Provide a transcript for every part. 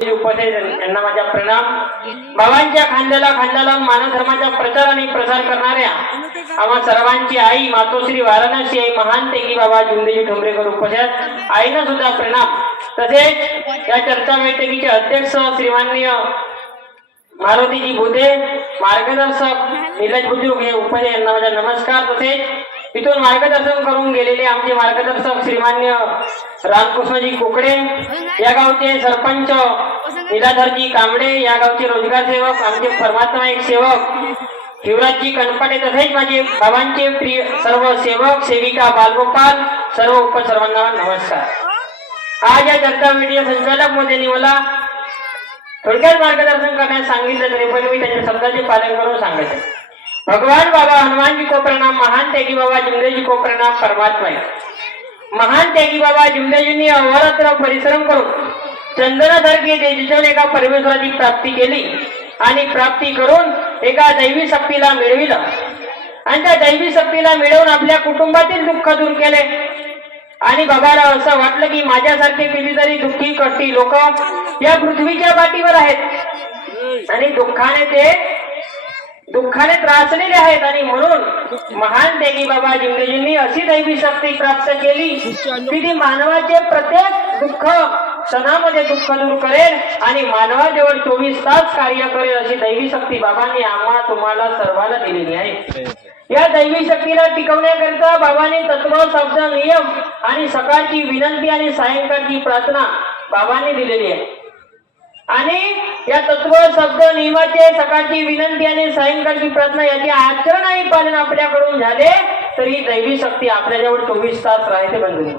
उपस्थित यांना माझा प्रणाम। बाबांच्या खांद्याला खांदा लावून मानव धर्माचा प्रचार आणि प्रसार करणाऱ्या आम्हा सर्वांची आई मातोश्री वाराणसी आई महान तेगी बाबा जुंदेजी ठोंबरेकर उपस्थित आईना सुद्धा प्रणाम। तसेच या चर्चा बैठकीचे अध्यक्ष श्रीमाननीय मारुतीजी बुधे, मार्गदर्शक नीलज बुजुर्ग हे उपस्थित यांना माझा नमस्कार। तसेच इथून मार्गदर्शन करून गेलेले आमचे मार्गदर्शक श्रीमान्य रामकृष्णजी कोकडे, या गावचे सरपंच निराधरजी कांबळे, या गावचे रोजगार सेवक आमचे परमात्मा एक सेवक शिवराजजी कणपाटे, तसेच माझे बाबांचे प्रिय सर्व सेवक सेविका बालगोपाल सर्व सर्वांना नमस्कार। आज या चर्चा मीडिया संचालक मोदींनी मला थोडक्यात मार्गदर्शन करण्यास सांगितलं, तरी पण मी त्यांच्या शब्दाचे पालन करून सांगत आहे। भगवान बाबा हनुमान जी को प्रणाम, महान त्यागी बाबा जिंदेजी को प्रणाम। परमात्मा महान त्यागी बाबा जिंदेजींनी अहोरात्र परिश्रम करून चंदनासारखी देशाने एका परमेश्वराची प्राप्ती केली आणि प्राप्ती करून एका दैवी शक्तीला मिळविलं आणि त्या दैवी शक्तीला मिळवून आपल्या कुटुंबातील दुःख दूर केले। आणि बाबाला असं वाटलं की माझ्यासारखे कितीतरी दुःखी कष्टी लोक या पृथ्वीच्या पाठीवर आहेत आणि दुःखाने त्रासलेले आहेत, आणि म्हणून महान त्यागी बाबा जिंदेजींनी अशी दैवी शक्ती प्राप्त केली की ती मानवाचे प्रत्येक दुःख क्षणामध्ये दुःख दूर करेल आणि मानवाजवळ 24 तास कार्य करेल अशी दैवी शक्ती बाबांनी आम्हा तुम्हाला सर्वांना दिलेली आहे। या दैवी शक्तीला टिकवण्याकरिता बाबांनी तत्व शब्द नियम आणि सकाळची विनंती आणि सायंकाळची प्रार्थना बाबांनी दिलेली आहे। आणि या तत्व शब्द नियमाचे सकाळची विनंती आणि सायंकाळची प्रार्थना याचे आचरण आणि पालन आपल्याकडून झाले तर ही दैवी शक्ती आपल्याजवळ 24 तास राहते बंधू।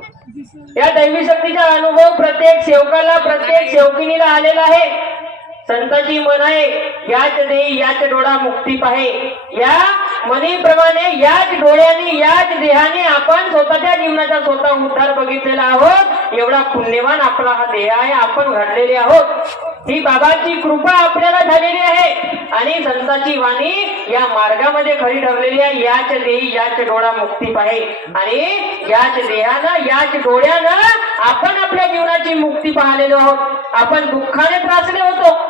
या दैवी शक्तीचा अनुभव प्रत्येक सेवकाला प्रत्येक सेवकिनीला आलेला आहे। संतांची मन आहे याच देही याच डोळा मुक्ती पाहे, या मनीप्रमाणे याच डोळ्याने याच देहाने आपण स्वतःच्या जीवनाचा स्वतः उद्धार बघितलेला आहोत। एवढा पुण्यवान आपला हा देह आहे, आपण घडलेले आहोत। ही बाबाची कृपा आपल्याला झालेली आहे आणि संतांची वाणी या मार्गामध्ये खरी ठरलेली आहे। याच देही याच डोळा मुक्ती पाहे, आणि याच देहानं याच डोळ्यानं आपण आपल्या जीवनाची मुक्ती पाहिलेलो आहोत। आपण दुःखाने त्रासले होतो,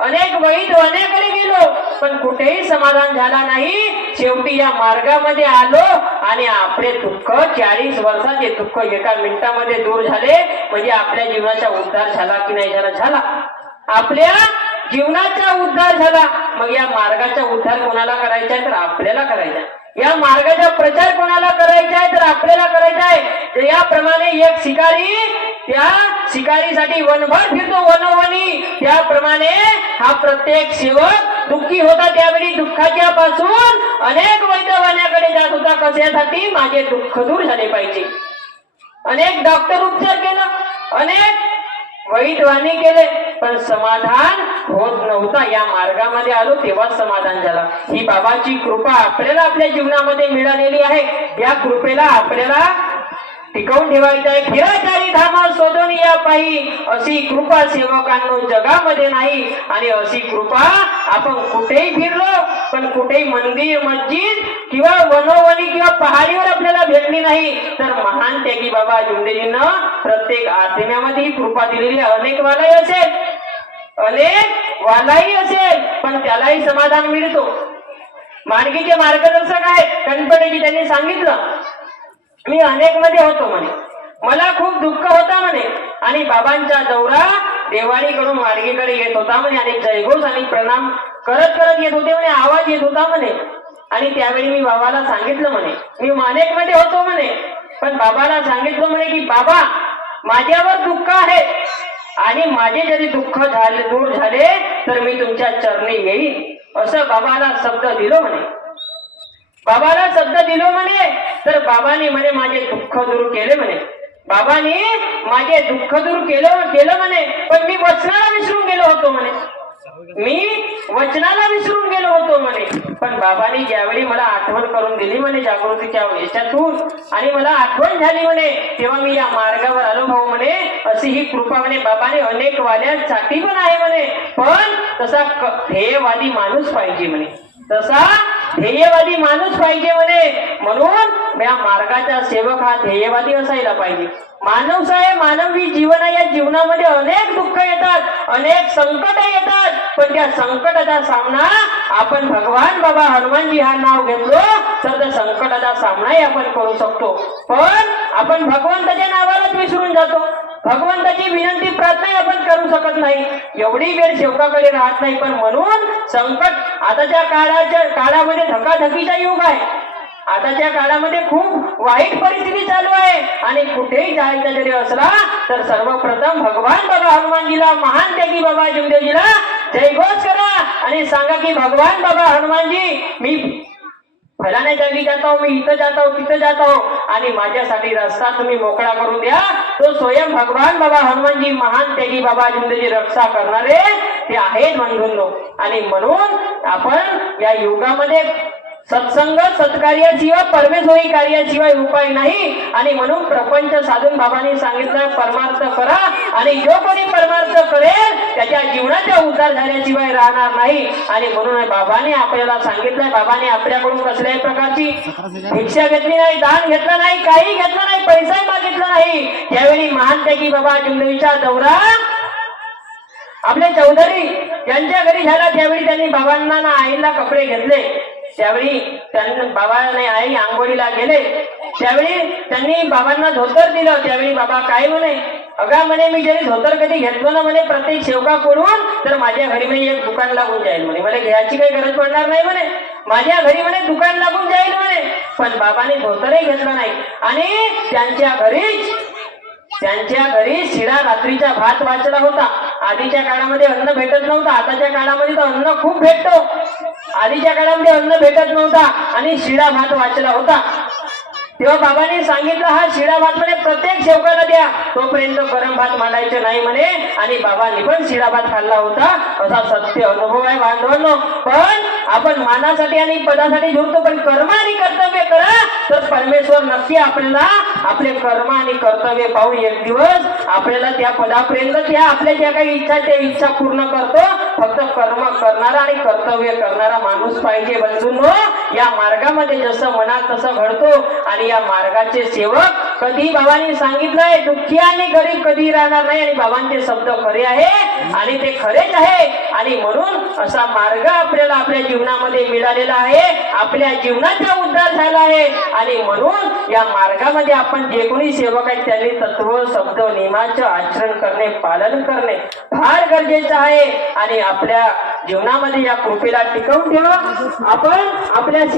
अनेक वाईट वाण्याकडे गेलो, पण कुठेही समाधान झाला नाही। शेवटी या मार्गामध्ये आलो आणि आपले दुःख 40 वर्षाचे दुःख एका मिनिटामध्ये दूर झाले। म्हणजे आपल्या जीवनाचा उद्धार झाला की नाही झाला? झाला। आपल्या जीवनाचा उद्धार झाला। मग या मार्गाचा उद्धार कोणाला करायचा आहे? तर आपल्याला करायचा आहे। या मार्गाचा प्रचार कोणाला करायचा आहे? तर आपल्याला करायचा आहे। तर याप्रमाणे एक शिकारी त्या शिकारीसाठी वनभर फिरतो वनवनी, त्याप्रमाणे हा प्रत्येक सेवक दुःखी होता त्यावेळी दुःखाच्या पासून अनेक वैद्यवाण्याकडे जात होता। कशासाठी? माझे दुःख दूर झाले पाहिजे। अनेक डॉक्टर उपचार केला, अनेक वैद्यवाणी केले, पण समाधान होत नव्हता। या मार्गामध्ये आलो तेव्हा समाधान झाला। ही बाबाची कृपा आपल्याला आपल्या जीवनामध्ये मिळालेली आहे। या कृपेला आपल्याला टिकवून ठेवायचं आहे। फिराचारी धामा शोधून या पायी, अशी कृपा सेवकांनो जगामध्ये नाही। आणि अशी कृपा आपण कुठेही फिरलो पण कुठेही मंदिर मस्जिद किंवा वनोवनी किंवा पहाडीवर आपल्याला भेटली नाही, तर महान त्यागी बाबा जुंदेजींना प्रत्येक आत्म्यामध्ये ही कृपा दिलेली आहे। अनेक वालाई असेल पण त्यालाही समाधान मिळतो। मार्गीचे मार्गदर्शक आहेत कणपटेजी, त्यांनी सांगितलं मी अनेक मध्ये होतो म्हणे, मला खूप दुःख होता म्हणे, आणि बाबांचा दौरा देवाळीकडून मार्गीकडे येत होता म्हणे, आणि जयघोष आणि प्रणाम करत करत येत होते म्हणे, आवाज येत होता म्हणे। आणि त्यावेळी मी बाबाला सांगितलं म्हणे मी अनेक मध्ये होतो म्हणे, पण बाबाला सांगितलं म्हणे की बाबा माझ्यावर दुःख आहे आणि माझे जरी दुःख झाले दूर झाले तर मी तुमच्या चरणी येईन, असं बाबाला शब्द दिलो म्हणे। बाबाला शब्द दिलो म्हणे, तर बाबांनी म्हणे माझे दुःख दूर केले म्हणे। बाबांनी माझे दुःख दूर केलं म्हणे, पण मी वचनाला विसरून गेलो होतो म्हणे। पण बाबांनी ज्यावेळी मला आठवण करून दिली म्हणे जागृतीच्या याच्यातून, आणि मला आठवण झाली म्हणे, तेव्हा मी या मार्गावर आलो भाऊ म्हणे। अशी ही कृपा म्हणे बाबाने अनेक वाल्यांसाठी पण आहे म्हणे, पण तसा ध्येयवादी माणूस पाहिजे म्हणे, तसा ध्येयवादी माणूस पाहिजे म्हणे. म्हणून या मार्गाचा सेवक हा ध्येयवादी असायला पाहिजे. माणूस आहे, मानवी जीवन आहे. या जीवनामध्ये अनेक दुःख येतात, अनेक संकट येतात, पण त्या संकटाचा सामना आपण भगवान बाबा हनुमानजी हा नाव घेतलो तर त्या संकटाचा सामनाही आपण करू शकतो. पण आपण भगवंताच्या नावालाच विसरून जातो. भगवंताची विनंती प्रार्थना आपण करू शकत नाही. एवढी वेळ सेवकाकडे राहत नाही. पण म्हणून संकट आताच्या काळामध्ये धकाधकीचा युग आहे. आताच्या काळामध्ये खूप वाईट परिस्थिती चालू आहे आणि कुठेही जायचं जरी असला तर सर्वप्रथम भगवान बाबा हनुमानजीला, महान त्यागी बाबा जिमदेवजीला जयघोष करा आणि सांगा की भगवान बाबा हनुमानजी, मी फलाण्या जागी जाता हूं, मी इथं जाता हूं, तिथं जाता हूं आणि माझ्यासाठी रस्ता तुम्ही मोकळा करून द्या. तो स्वयं भगवान बाबा हनुमानजी, महान त्यागी बाबा जिमदेवजी रक्षा करणारे ते आहेत बंधूंनो. आणि म्हणून आपण या युगामध्ये सत्संग सत्कार्याशिवाय, परमेश्वरी कार्याशिवाय उपाय नाही. आणि म्हणून प्रपंच साधून बाबांनी सांगितलं परमार्थ करा आणि जो कोणी परमार्थ करेल त्याच्या जीवनाचा उद्धार झाल्याशिवाय राहणार नाही. आणि म्हणून बाबांनी आपल्याला सांगितलंय, बाबांनी आपल्याकडून कसल्याही प्रकारची भिक्षा घेतली नाही, दान घेतलं नाही, काही घेतलं नाही, पैसाही मागितला नाही. त्यावेळी महान त्यागी बाबा जिमदेवीचा दौरा आपले चौधरी यांच्या घरी झाला. त्यावेळी त्यांनी बाबांना ना आईला कपडे घेतले. त्यावेळी त्यांनी बाबाने आई आंघोळीला गेले. त्यावेळी त्यांनी बाबांना धोतर दिलं. त्यावेळी बाबा काय म्हणे, अगा म्हणे मी जरी धोतर कधी घेतलो ना म्हणे प्रत्येक सेवकाकडून तर माझ्या घरी म्हणे एक दुकान लागून जाईल म्हणे, मला घ्यायची काही गरज पडणार नाही म्हणे, माझ्या घरी म्हणे दुकान लागून जाईल म्हणे. पण बाबाने धोतरही घेतलं नाही आणि त्यांच्या घरी शिळा रात्रीचा भात वाचला होता. आधीच्या काळामध्ये अन्न भेटत नव्हतं, आताच्या काळामध्ये तर अन्न खूप भेटतो. आधीच्या काळामध्ये अन्न भेटत नव्हता आणि शिळा भात वाचला होता. तेव्हा बाबांनी सांगितलं हा शिळा भात म्हणे प्रत्येक सेवकाला द्या, तोपर्यंत गरम भात मांडायचं नाही म्हणे. आणि बाबांनी पण शिळा भात खाल्ला होता. असा सत्य अनुभव आहे बांधवांनो. पण आपण मानासाठी आणि पदासाठी झुकतो, पण कर्म आणि कर्तव्य करा तर परमेश्वर नक्की आपल्याला आपले कर्म आणि कर्तव्य पाहून एक दिवस आपल्याला त्या पदापर्यंत, त्या आपल्या ज्या काही इच्छा त्या इच्छा पूर्ण करतो. फक्त कर्म करणारा आणि कर्तव्य करणारा माणूस पाहिजे बंधूंनो. या मार्गामध्ये जसं मनात तसं घडतो. आणि या मार्गाचे सेवक कधी बाबांनी सांगितलंय दुःखी आणि गरीब कधी राहणार नाही. आणि बाबांचे शब्द खरे आहे आणि ते खरेच आहे. आणि म्हणून असा मार्ग आपल्याला आपल्या जीवनामध्ये मिळालेला आहे, आपल्या जीवनाचा उद्धार झाला आहे. आणि म्हणून या मार्गामध्ये आपण जे कोणी सेवक आहेत त्यांनी तत्व शब्द नियमाचं आचरण करणे, पालन करणे फार गरजेचं आहे. आणि आपल्या जीवनामध्ये या कृपेला टिकवून ठेवा. आपण आपल्या